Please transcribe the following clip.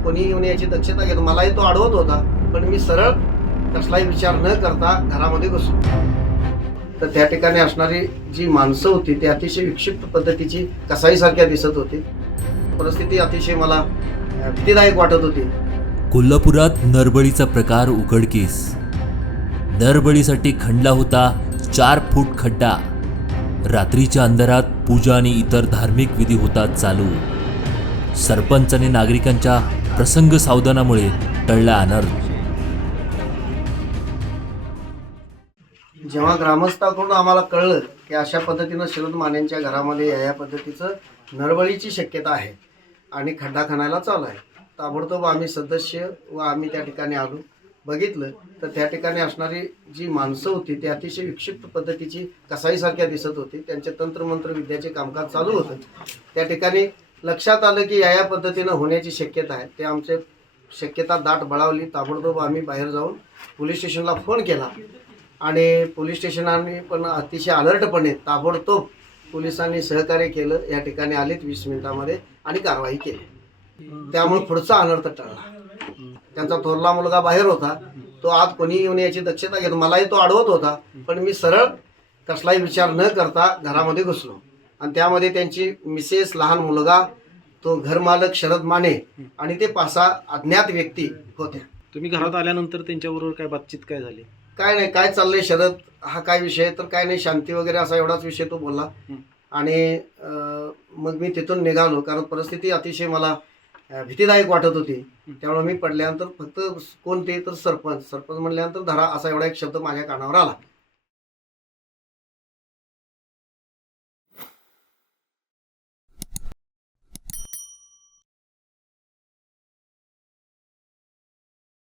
कोणी येऊन याची दक्षता घेतो. मलाही तो अडवत होता पण मी सरळ कसलाही विचार न करता घरामध्ये बसलो तर त्या ठिकाणी असणारी जी माणसं होती ती अतिशय विक्षिप्त पद्धतीची कसाईसारख्या दिसत होती. परिस्थिती अतिशय मला भीतीदायक वाटत होती. कोल्हापुरात नरबळीचा प्रकार उघडकीस. नरबळीसाठी खणला होता चार फूट खड्डा. रात्रीच्या अंधारात पूजा आणि इतर धार्मिक विधी होतात चालू. सरपंच आणि नागरिकांच्या प्रसंग सावधानामुळे टळला अनर्थ. जेव्हा ग्रामस्थाकडून आम्हाला कळलं की अशा पद्धतीनं शरद मानेंच्या घरामध्ये या या पद्धतीचं नरबळीची शक्यता आहे आणि खड्डा खणायला चालू आहे ताबडतोब आम्ही सदस्य व आम्ही त्या ठिकाणी आलो बघितलं तर त्या ठिकाणी असणारी जी माणसं होती ती अतिशय विक्षिप्त पद्धतीची कसाईसारख्या दिसत होती त्यांचे तंत्रमंत्र विद्याचे कामकाज चालू होतं. त्या ठिकाणी लक्षात आलं की या या पद्धतीनं होण्याची शक्यता आहे. ते आमचे शक्यता दाट बळावली. ताबडतोब आम्ही बाहेर जाऊन पोलीस स्टेशनला फोन केला. आणि पोलीस स्टेशनाने पण अतिशय अलर्टपणे ताबडतोब पोलिसांनी सहकार्य केलं. या ठिकाणी आलीत वीस मिनिटामध्ये आणि कारवाई केली. त्यामुळे पुढचा अनर्थ टळला. त्यांचा थोरला मुलगा बाहेर होता. तो आत कोणी येऊन याची दक्षता घेत मलाही तो अडवत होता. पण मी सरळ कसलाही विचार न करता घरामध्ये घुसलो. आणि त्यामध्ये त्यांची मिसेस लहान मुलगा तो घरमालक शरद माने आणि ते पाच सहा अज्ञात व्यक्ती होत्या. तुम्ही घरात आल्यानंतर त्यांच्याबरोबर काय बातचीत काय झाली? काय नाही काय चाललंय शरद? हा काय विषय? तर काय नाही शांती वगैरे असा एवढाच विषय तो बोलला. आणि मग मी तिथून निघालो कारण परिस्थिती अतिशय मला भीतीदायक वाटत होती. त्यामुळे मी पडल्यानंतर फक्त कोण ते तर सरपंच. सरपंच म्हणल्यानंतर धरा असा एवढा एक शब्द माझ्या कानावर आला.